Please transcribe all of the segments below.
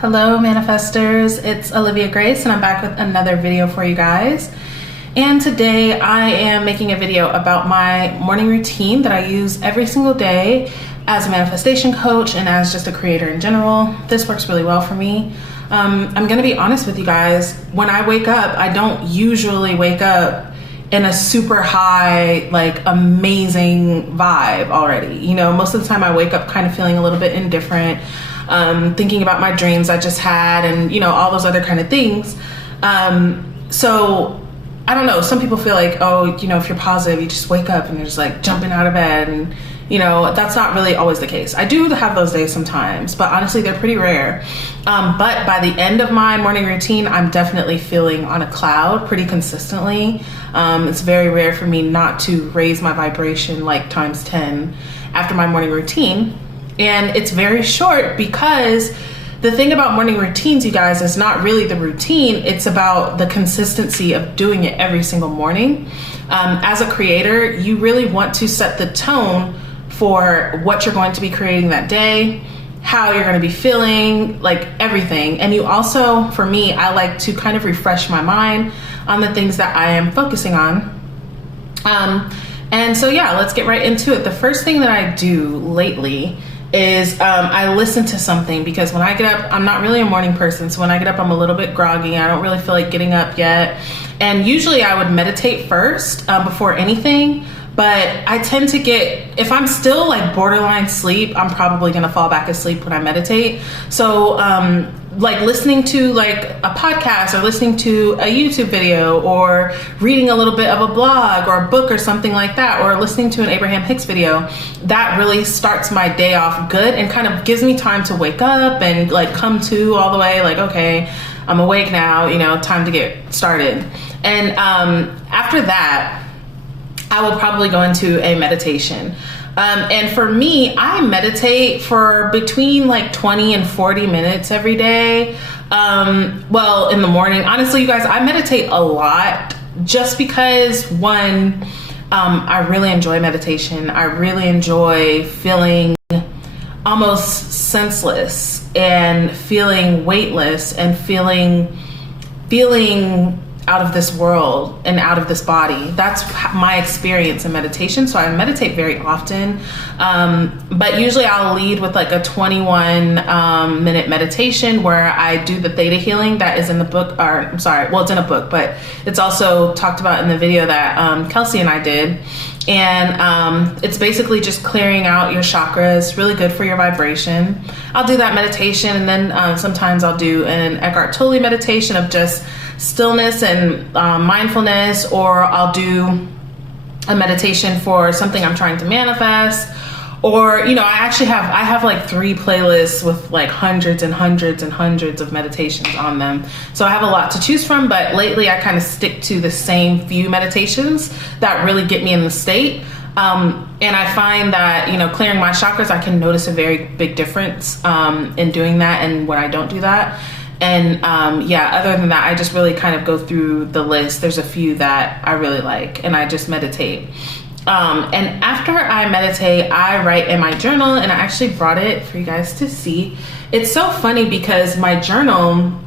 Hello manifestors, it's Olivia Grace and I'm back with another video for you guys. And today I am making a video about my morning routine that I use every single day as a manifestation coach and as just a creator in general. This works really well for me. I'm gonna be honest with you guys, when I wake up, I don't usually wake up in a super high, like amazing vibe already. You know, most of the time I wake up kind of feeling a little bit indifferent, thinking about my dreams I just had and, you know, all those other kind of things. So I don't know, some people feel like, oh, you know, if you're positive, you just wake up and you're just like jumping out of bed, and, you know, that's not really always the case. I do have those days sometimes, but honestly, they're pretty rare. But by the end of my morning routine, I'm definitely feeling on a cloud pretty consistently. It's very rare for me not to raise my vibration like times 10 after my morning routine. And it's very short because the thing about morning routines, you guys, is not really the routine. It's about the consistency of doing it every single morning. As a creator, you really want to set the tone for what you're going to be creating that day, how you're going to be feeling, like everything. And you also, for me, I like to kind of refresh my mind on the things that I am focusing on. And so, yeah, let's get right into it. The first thing that I do lately is I listen to something, because when I get up, I'm not really a morning person. So when I get up, I'm a little bit groggy. I don't really feel like getting up yet. And usually I would meditate first before anything. But I tend to get, if I'm still like borderline sleep, I'm probably gonna fall back asleep when I meditate. So like listening to like a podcast or listening to a YouTube video or reading a little bit of a blog or a book or something like that, or listening to an Abraham Hicks video, that really starts my day off good and kind of gives me time to wake up and like come to all the way, like, okay, I'm awake now, you know, time to get started. And after that, I will probably go into a meditation. And for me, I meditate for between like 20 and 40 minutes every day. Well, in the morning, honestly, you guys, I meditate a lot just because, one, I really enjoy meditation. I really enjoy feeling almost senseless and feeling weightless and feeling out of this world and out of this body. That's my experience in meditation. So I meditate very often, but usually I'll lead with like a 21 minute meditation where I do the theta healing that is in the book, or I'm sorry, well, it's in a book, but it's also talked about in the video that Kelsey and I did. And it's basically just clearing out your chakras, really good for your vibration. I'll do that meditation, and then sometimes I'll do an Eckhart Tolle meditation of just stillness and mindfulness, or I'll do a meditation for something I'm trying to manifest. Or, you know, I have like 3 playlists with like hundreds and hundreds and hundreds of meditations on them. So I have a lot to choose from, but lately I kind of stick to the same few meditations that really get me in the state. And I find that, you know, clearing my chakras, I can notice a very big difference in doing that and when I don't do that. And yeah, other than that, I just really kind of go through the list. There's a few that I really like, and I just meditate. And after I meditate, I write in my journal, and I actually brought it for you guys to see. It's so funny because my journal,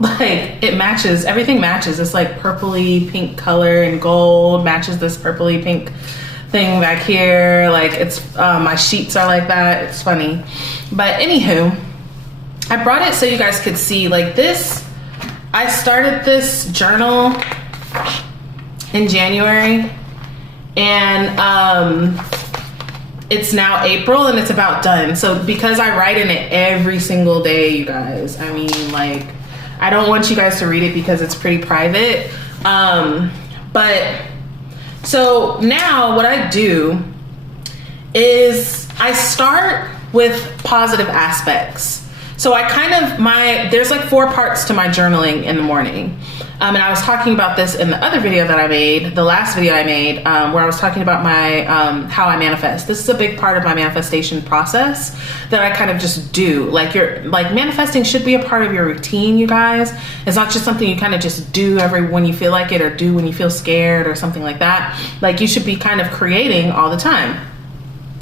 like, it matches, everything matches. It's like purpley pink color and gold matches this purpley pink thing back here. Like, it's my sheets are like that. It's funny. But anywho, I brought it so you guys could see, like, this. I started this journal in January, and it's now April, and it's about done. So because I write in it every single day, you guys, I mean, like, I don't want you guys to read it because it's pretty private. But so now what I do is I start with positive aspects. So I kind of, there's like 4 parts to my journaling in the morning. And I was talking about this in the other video that I made, the last video I made, where I was talking about my, how I manifest. This is a big part of my manifestation process that I kind of just do. Like manifesting should be a part of your routine, you guys. It's not just something you kind of just do when you feel like it, or do when you feel scared or something like that. Like, you should be kind of creating all the time.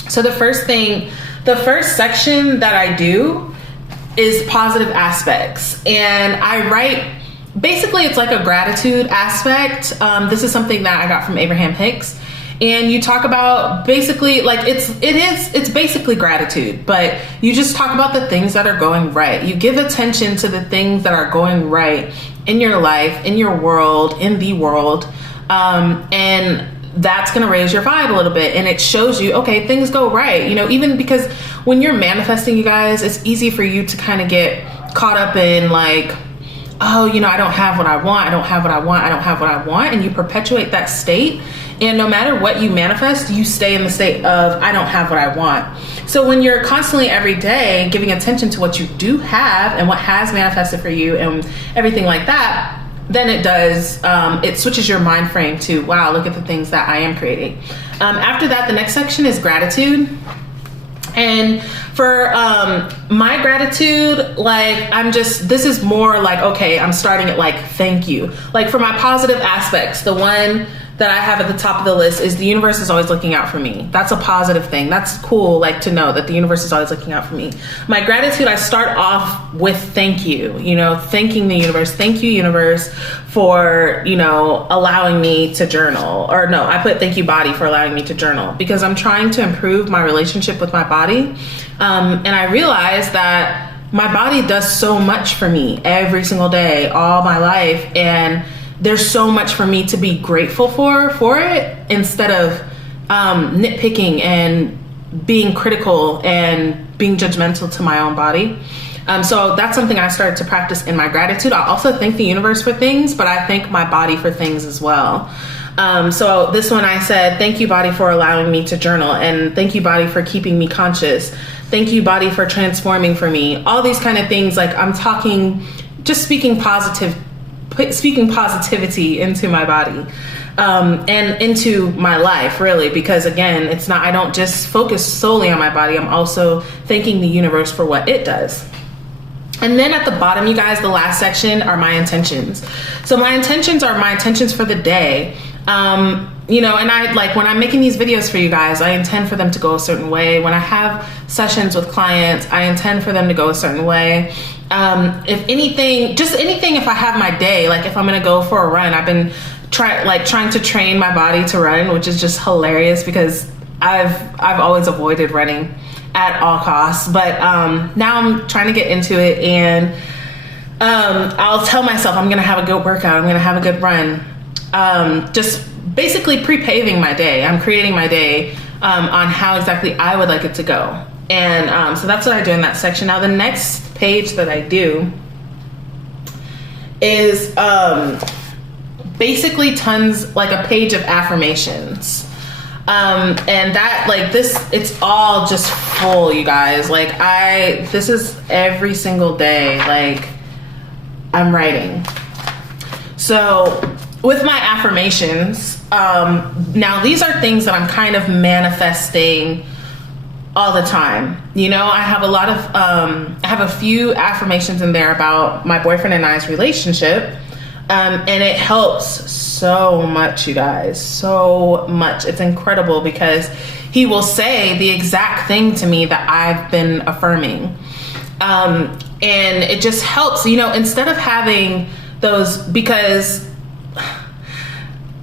So the first section that I do is positive aspects. And I write, basically it's like a gratitude aspect. This is something that I got from Abraham Hicks. And you talk about basically like it's basically gratitude, but you just talk about the things that are going right. You give attention to the things that are going right in your life, in your world, in the world. And that's going to raise your vibe a little bit. And it shows you, okay, things go right. You know, even because when you're manifesting, you guys, it's easy for you to kind of get caught up in like, oh, you know, I don't have what I want. I don't have what I want. I don't have what I want. And you perpetuate that state. And no matter what you manifest, you stay in the state of, I don't have what I want. So when you're constantly every day giving attention to what you do have and what has manifested for you and everything like that, then it does, it switches your mind frame to, wow, look at the things that I am creating. After that, the next section is gratitude. And for my gratitude, like this is more like, okay, I'm starting at like, thank you. Like for my positive aspects, the one that I have at the top of the list is the universe is always looking out for me. That's a positive thing. That's cool, like to know that the universe is always looking out for me. My gratitude, I start off with thank you, you know, thanking the universe. Thank you, universe, for, you know, allowing me to journal. Or no, I put thank you, body, for allowing me to journal, because I'm trying to improve my relationship with my body. And I realized that my body does so much for me every single day, all my life. And there's so much for me to be grateful for it, instead of nitpicking and being critical and being judgmental to my own body. So that's something I started to practice in my gratitude. I also thank the universe for things, but I thank my body for things as well. So this one I said, thank you, body, for allowing me to journal, and thank you, body, for keeping me conscious. Thank you, body, for transforming for me. All these kind of things, like I'm talking, just speaking positivity into my body, and into my life, really, because again, it's not, I don't just focus solely on my body. I'm also thanking the universe for what it does. And then at the bottom, you guys, the last section are my intentions. So my intentions are my intentions for the day. You know, and I like when I'm making these videos for you guys, I intend for them to go a certain way. When I have sessions with clients, I intend for them to go a certain way. If anything, just anything, if I have my day, like if I'm going to go for a run, I've been trying to train my body to run, which is just hilarious because I've always avoided running at all costs. But, now I'm trying to get into it, and, I'll tell myself I'm going to have a good workout. I'm going to have a good run. Just basically pre-paving my day. I'm creating my day, on how exactly I would like it to go. And, so that's what I do in that section. Now, the next page that I do is, basically tons, like a page of affirmations. And that, like this, it's all just full, you guys. Like this is every single day, like I'm writing. So with my affirmations, now these are things that I'm kind of manifesting all the time. You know, I have a lot of, I have a few affirmations in there about my boyfriend and I's relationship. And it helps so much, you guys, so much. It's incredible because he will say the exact thing to me that I've been affirming. And it just helps, you know, instead of having those, because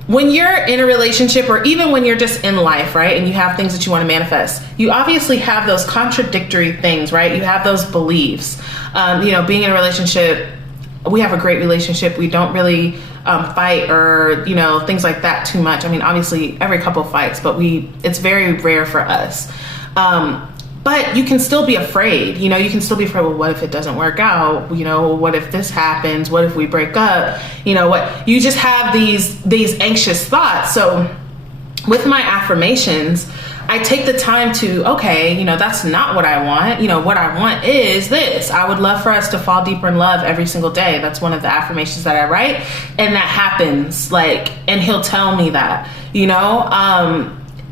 when you're in a relationship, or even when you're just in life, right, and you have things that you want to manifest, you obviously have those contradictory things, right? You have those beliefs. You know, being in a relationship, we have a great relationship. We don't really fight or, you know, things like that too much. I mean, obviously every couple fights, but it's very rare for us. But you can still be afraid, you know, you can still be afraid, well, what if it doesn't work out? You know, what if this happens? What if we break up? You know, what, you just have these anxious thoughts. So with my affirmations, I take the time to, okay, you know, that's not what I want. You know, what I want is this. I would love for us to fall deeper in love every single day. That's one of the affirmations that I write. And that happens, like, and he'll tell me that, you know?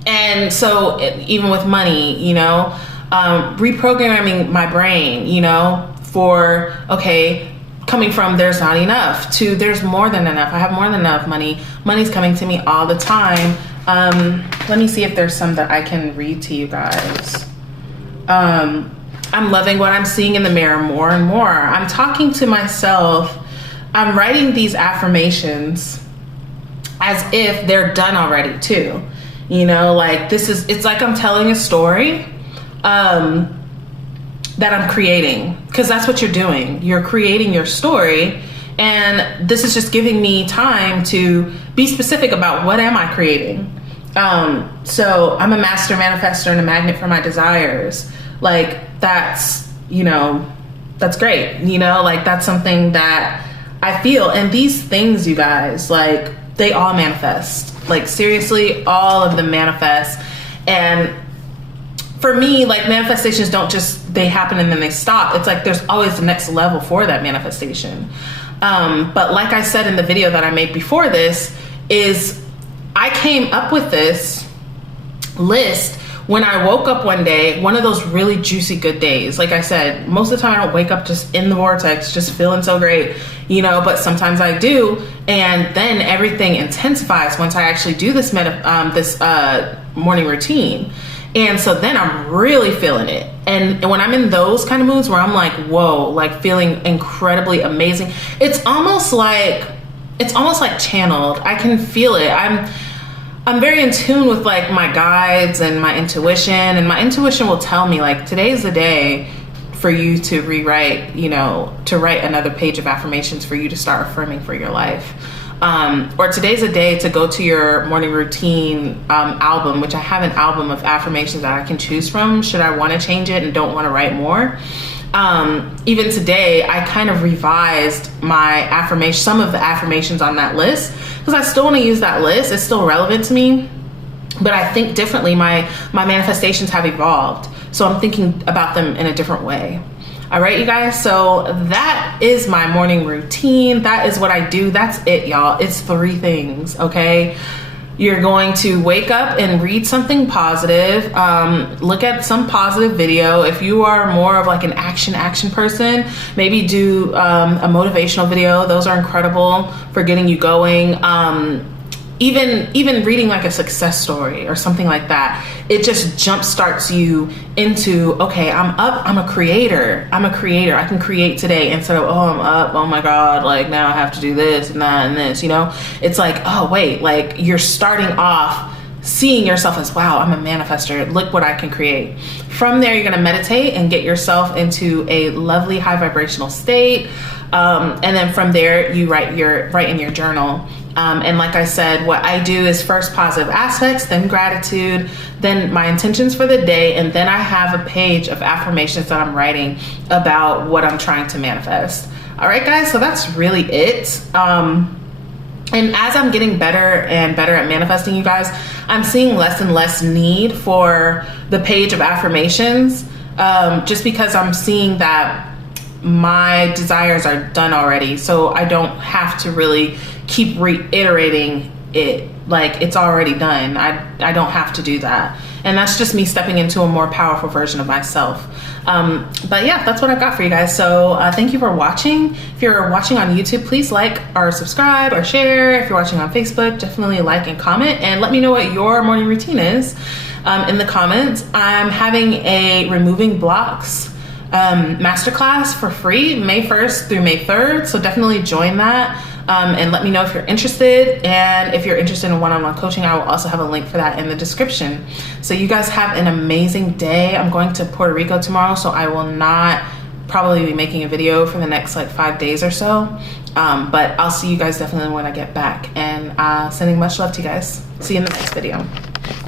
And so even with money, you know, reprogramming my brain, you know, for, okay, coming from there's not enough to there's more than enough. I have more than enough money. Money's coming to me all the time. Let me see if there's some that I can read to you guys. I'm loving what I'm seeing in the mirror more and more. I'm talking to myself. I'm writing these affirmations as if they're done already too. You know, like it's like I'm telling a story that I'm creating, because that's what you're doing. You're creating your story, and this is just giving me time to be specific about what am I creating. So I'm a master manifestor and a magnet for my desires. Like that's, you know, that's great. You know, like that's something that I feel. And these things, you guys, like they all manifest. Like seriously, all of them manifest. And for me, like manifestations don't just, they happen and then they stop. It's like there's always the next level for that manifestation. But like I said in the video that I made before this, is I came up with this list when I woke up one day, one of those really juicy good days. Like I said, most of the time I don't wake up just in the vortex, just feeling so great, you know, but sometimes I do. And then everything intensifies once I actually do this morning routine. And so then I'm really feeling it. And when I'm in those kind of moods where I'm like, whoa, like feeling incredibly amazing, it's almost like channeled. I can feel it. I'm very in tune with like my guides and my intuition, and my intuition will tell me like today's the day for you to rewrite, you know, to write another page of affirmations for you to start affirming for your life. Or today's a day to go to your morning routine album, which I have an album of affirmations that I can choose from should I want to change it and don't want to write more. Even today, I kind of revised my affirmation, some of the affirmations on that list, because I still want to use that list. It's still relevant to me, but I think differently. My manifestations have evolved, so I'm thinking about them in a different way. All right, you guys, so that is my morning routine. That is what I do. That's it, y'all. It's 3 things, okay? You're going to wake up and read something positive, look at some positive video. If you are more of like an action person, maybe do a motivational video. Those are incredible for getting you going. Even reading like a success story or something like that, it just jump starts you into, okay, I'm up, I'm a creator, I can create today, instead of, oh, I'm up, oh my God, like now I have to do this and that and this, you know. It's like, oh wait, like you're starting off seeing yourself as, wow, I'm a manifestor, look what I can create. From there, you're gonna meditate and get yourself into a lovely high vibrational state. And then from there, you write in your journal. And like I said, what I do is first positive aspects, then gratitude, then my intentions for the day, and then I have a page of affirmations that I'm writing about what I'm trying to manifest. All right, guys, so that's really it. And as I'm getting better and better at manifesting, you guys, I'm seeing less and less need for the page of affirmations, just because I'm seeing that my desires are done already. So I don't have to really keep reiterating it, like it's already done. I don't have to do that. And that's just me stepping into a more powerful version of myself. But yeah, that's what I've got for you guys. So thank you for watching. If you're watching on YouTube, please like or subscribe or share. If you're watching on Facebook, definitely like and comment, and let me know what your morning routine is in the comments. I'm having a removing blocks masterclass for free May 1st through May 3rd. So definitely join that. And let me know if you're interested. And if you're interested in one-on-one coaching, I will also have a link for that in the description. So you guys have an amazing day. I'm going to Puerto Rico tomorrow, so I will not probably be making a video for the next like 5 days or so. But I'll see you guys definitely when I get back. And sending much love to you guys. See you in the next video.